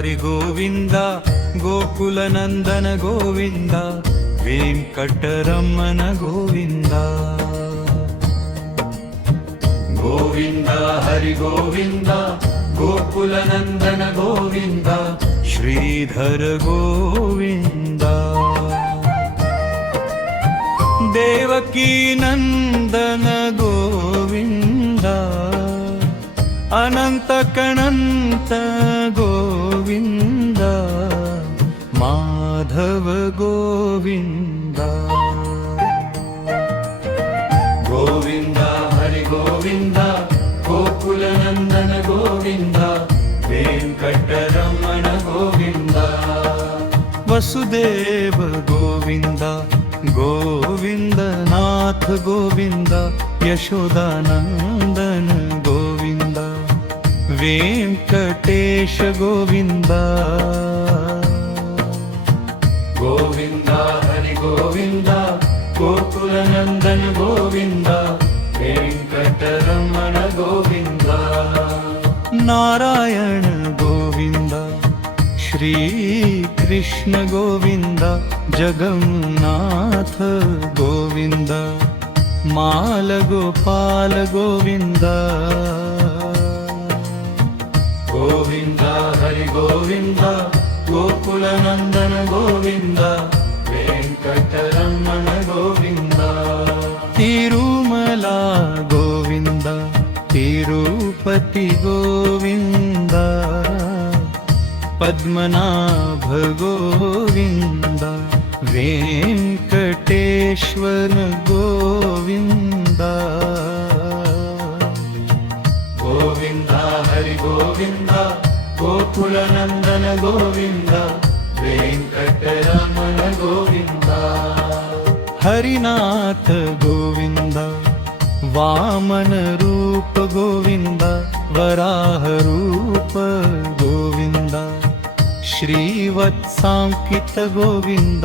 हरि गोविंद गोकुलनंदन गोविंद वेंकटरमण गोविंद गोविंद हरि गोविंद गोकुलनंदन गोविंद श्रीधर गोविंद देवकी नंदन गोविंद अनंत कणंत गोविंद माधव गोविंद गोविंद हरि गोविंद गोकुलनंदन गोविंद वेंकटरमण गोविंद वसुदेव गोविंद गोविंद नाथ गोविंद यशोदानंदन गोविंद वेंकटेश गोविंद गोविंद हरि गोविंद गोकुलनंदन गोविंद वेंकटरमण गोविंद नारायण गोविंद श्री कृष्ण गोविंद जगन्नाथ गोविंद माल गोपाल गोविंद गोविंद हरि गोविंद गोकुलनंदन गोविंद वेंकटरमण गोविंद तिरुमला गोविंद तिरुपति गोविंद पद्मनाभ गोविंद वेंकटेश्वर गोविंद गोविंद हरि गोविंद गोकुलनंदन गोविंद वेंकटरमण गोविंद हरिनाथ गोविंद वामन रूप गोविंद वराह रूप गोविंद श्रीवत्सांकित गोविंद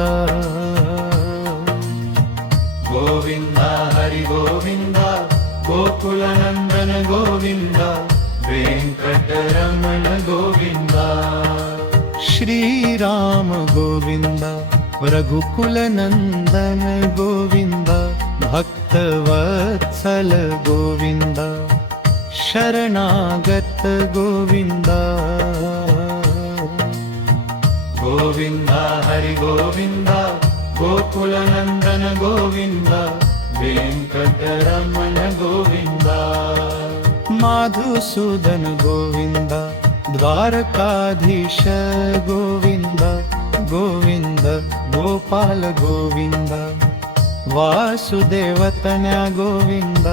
गोविंद हरि गोविंद गोकुलनंदन गोविंद वेंकटरमण गोविंद श्रीराम गोविंद रघुकुलनंदन गोविंद भक्तवत्सल गोविंद शरणागत गोविंद गोविंद हरि गोविंद गोकुलनंदन गोविंद वेंकटरमण गोविंद माधुसूदन गोविंद द्वारकाधीश गोविंद गोविंद गोपाल गोविंद वासुदेवतन्या गोविंद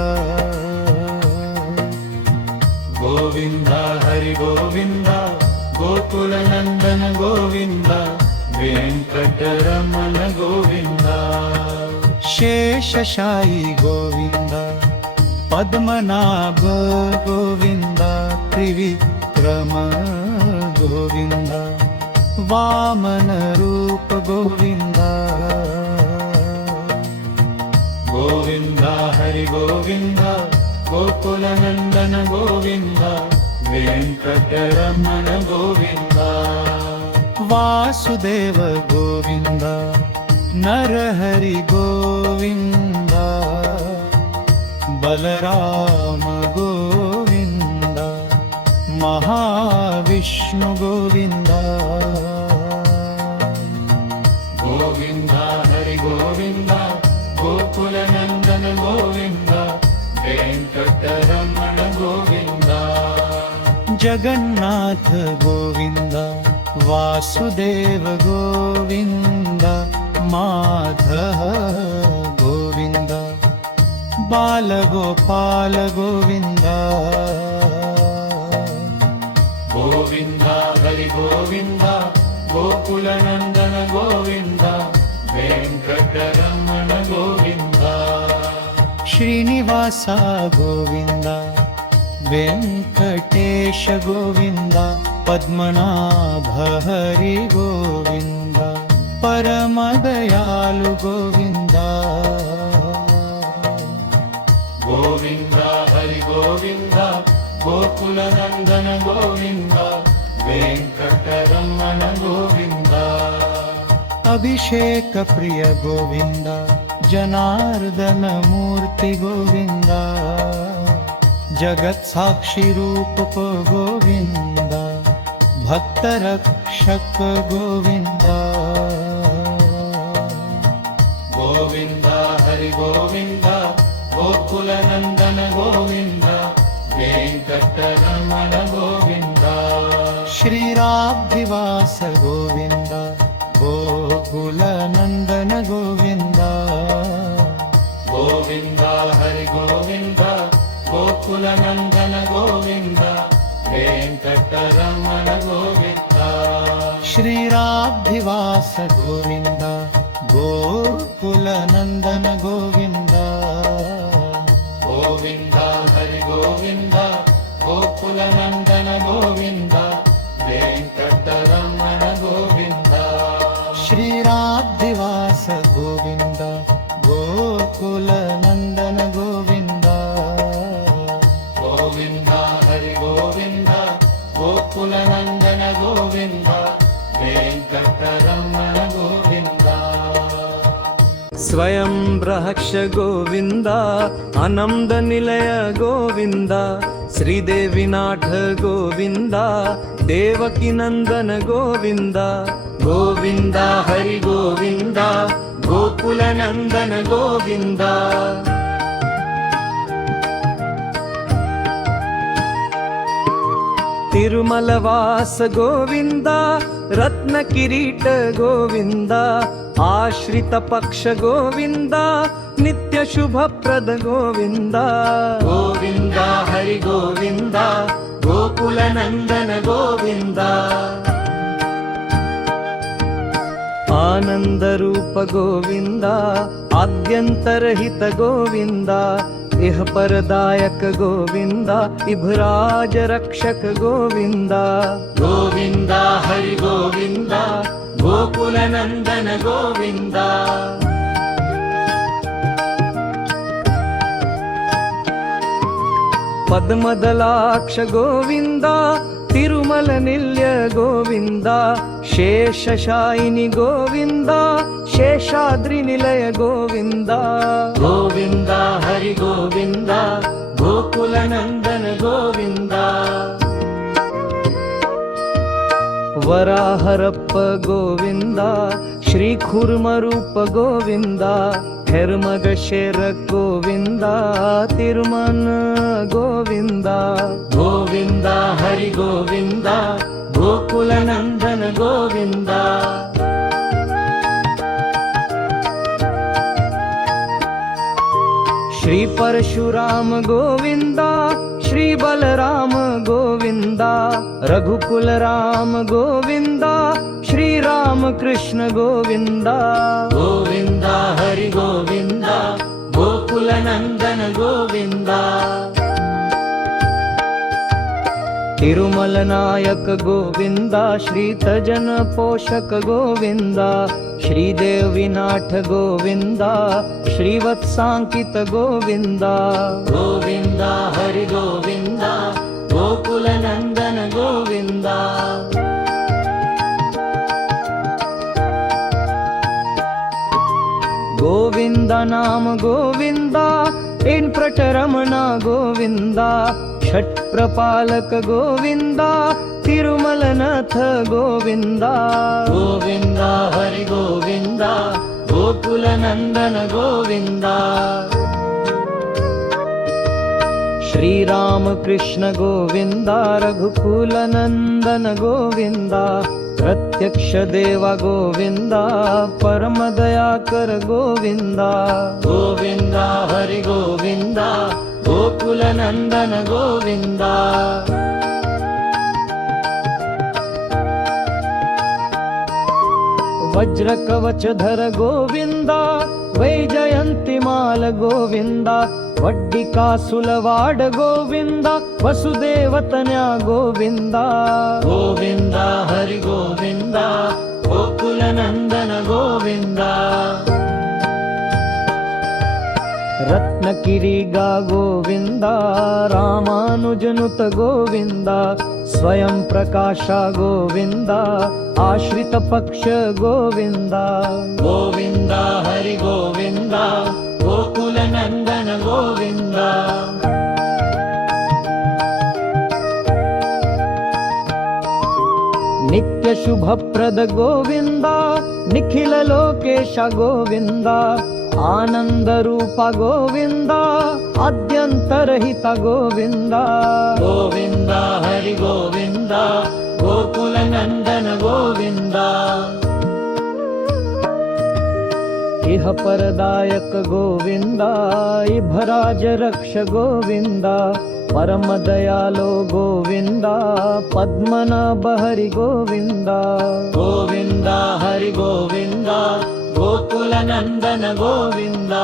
गोविंद हरि गोविंद गोकुलनंदन गोविंद वेंकटरमण गोविंद शेषशायी गोविंद पद्मनाभ गोविंद त्रिविक्रम गोविंद वामन रूप गोविंद गोविंद हरि गोविंद गोकुलनंदन गोविंद वेंकटरमण गोविंद वासुदेव गोविंद नरहरि गोविंद बलराम गोविंद महाविष्णु गोविंद गोविंद हरि गोविंद गोकुलनंदन गोविंद वेंकटरमण गोविंद जगन्नाथ गोविंद वासुदेव गोविंद माधव गोविंद बालगोपाल गोविंद गोविंद हरि गोविंद गोकुलनंदन गोविंद वेंकटरमण गोविंद श्रीनिवास गोविंद वेंकटेश गोविंद पद्मनाभ हरि गोविंद परम दयालु गोविंद गोविंद हरि गोविंद गोकुलनंदन गोविंद वेंकटरमण रमण गोविन्द अभिषेक प्रिय गोविन्द जनार्दन मूर्ति गोविन्द जगत् साक्षी रूप गोविन्द भक्त रक्षक गोविन्द गोविन्द हरि गोविन्द गोकुल नंदन गोविन्द वेंकटरमण गोविन्द श्रीराभिवास गोविन्द गोकुल नंदन गोविन्द गोविन्द हरि गोविन्द गोकुल नंदन गोविन्द वेंकटरमण गोविन्द श्रीराभिवास गोविन्द गोकुल नंदन गोविन्द गोविन्द हरि गोविन्द गोकुल नंदन गोविन्द वेंकटरमण गोविन्द श्रीराधिवास गोविन्द गोकुल नंदन गोविन्द गोविन्द हरि गोविन्द गोकुल नंदन गोविन्द वेंकटरमण गोविन्द स्वयं ब्रह्मक्ष गोविन्द आनंद निलय गोविन्द श्रीदेवीनाथ गोविन्द देवकी नंदन गोविन्द गोविन्द हरि गोविन्द गोकुल नंदन गोविन्द तिरुमलवास गोविन्द रत्न किरीट गोविन्द आश्रित पक्ष गोविन्द नित्य शुभ प्रद गोविन्द गोविन्द हरि गोविन्द गोकुल नंदन गोविन्द आनंद रूप गोविन्द आद्यंतरहित गोविन्द इह परदायक गोविन्द इभराज रक्षक गोविन्द गोविन्द हरि गोविन्द गोकुल नंदन गोविन्द पद्मदलाक्ष गोविन्द तिरुमल निल्य गोविन्द शेषशायिनि गोविन्द शेषाद्रि निलय गोविन्द गोविन्द हरि गोविन्द गोकुल नंदन गोविन्द वराहरप्प गोविन्द श्रीकुर्मरूप गोविन्द हेर्मगशेर गोविन्द तिरुमन गोविन्द गोविन्द हरि गोविन्द गोकुल नंदन गोविन्द श्री परशुराम गोविन्द श्री बलराम गोविन्द रघुकुल राम गोविन्द श्री राम कृष्ण गोविन्द गोविन्द हरि गोविन्द गोकुल नंदन गोविन्द तिरुमल नायक गोविन्द श्री तजन पोषक गोविन्द श्रीदेवीनाथ गोविन्द श्रीवत्सांकित गोविन्द गोविन्द हरि गोविन्द गोकुल नंदन गोविन्द गोविन्द नाम गोविन्द इन प्रटरमण गोविन्द षट प्रपालक गोविन्द तिरुमलनाथ गोविन्द गोविन्द हरि गोविन्द गोकुल नंदन गोविन्द श्री राम कृष्ण गोविन्द रघुकुल नंदन गोविन्द प्रत्यक्ष देव गोविन्द परम दयाकर गोविन्द गोविन्द हरि गोविन्द गोकुल नंदन गोविन्द वज्र कवच धर गोविन्द वैजयन्तिमाल गोविन्द वड्डिकासुलवाड गोविन्द वसुदेवतन्या गोविन्द गोविन्द हरि गोविन्द गोकुल नंदन गोविन्द रत्नकिरीगा गोविन्द रामानुजनुत गोविन्द ಸ್ವಯಂ ಪ್ರಕಾಶ ಗೋವಿಂದ ಆಶ್ರಿತ ಪಕ್ಷ ಗೋವಿಂದ ಗೋವಿಂದ ಹರಿ ಗೋವಿಂದ ಗೋಕುಲ ನಂದನ ಗೋವಿಂದ ನಿತ್ಯ ಶುಭಪ್ರದ ಗೋವಿಂದ ನಿಖಿಲ ಲೋಕೇಶ ಗೋವಿಂದ ಆನಂದ ರೂಪ ಗೋವಿಂದ ಆದ್ಯಂತರಹಿತ ಗೋವಿಂದ ಗೋವಿಂದ ಹರಿ ಗೋವಿಂದ ಗೋಕುಲ ನಂದನ ಗೋವಿಂದ ಇಹ ಪರದಾಯಕ ಗೋವಿಂದ ಇಭರಾಜ ರಕ್ಷ ಗೋವಿಂದ ಪರಮ ದಯಾಲೋ ಗೋವಿಂದ ಪದ್ಮನಾಭ ಹರಿ ಗೋವಿಂದ ಗೋವಿಂದ ಹರಿ ಗೋವಿಂದ ಗೋಕುಲ ನಂದನ ಗೋವಿಂದ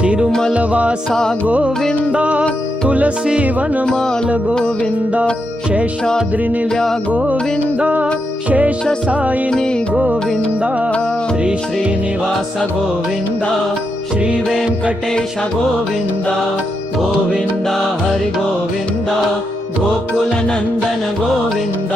ತಿರುಮಲ ವಾಸ ಗೋವಿಂದ ತುಳಸಿ ವನಮಾಲ ಗೋವಿಂದ ಶೇಷಾದ್ರಿ ನಿಲ್ಯ ಗೋವಿಂದ ಶೇಷ ಸಾಯಿನಿ ಗೋವಿಂದ ಶ್ರೀ ಶ್ರೀನಿವಾಸ ಗೋವಿಂದ ಶ್ರೀ ವೆಂಕಟೇಶ ಗೋವಿಂದ ಗೋವಿಂದ ಹರಿ ಗೋವಿಂದ ಗೋಕುಲ ನಂದನ ಗೋವಿಂದ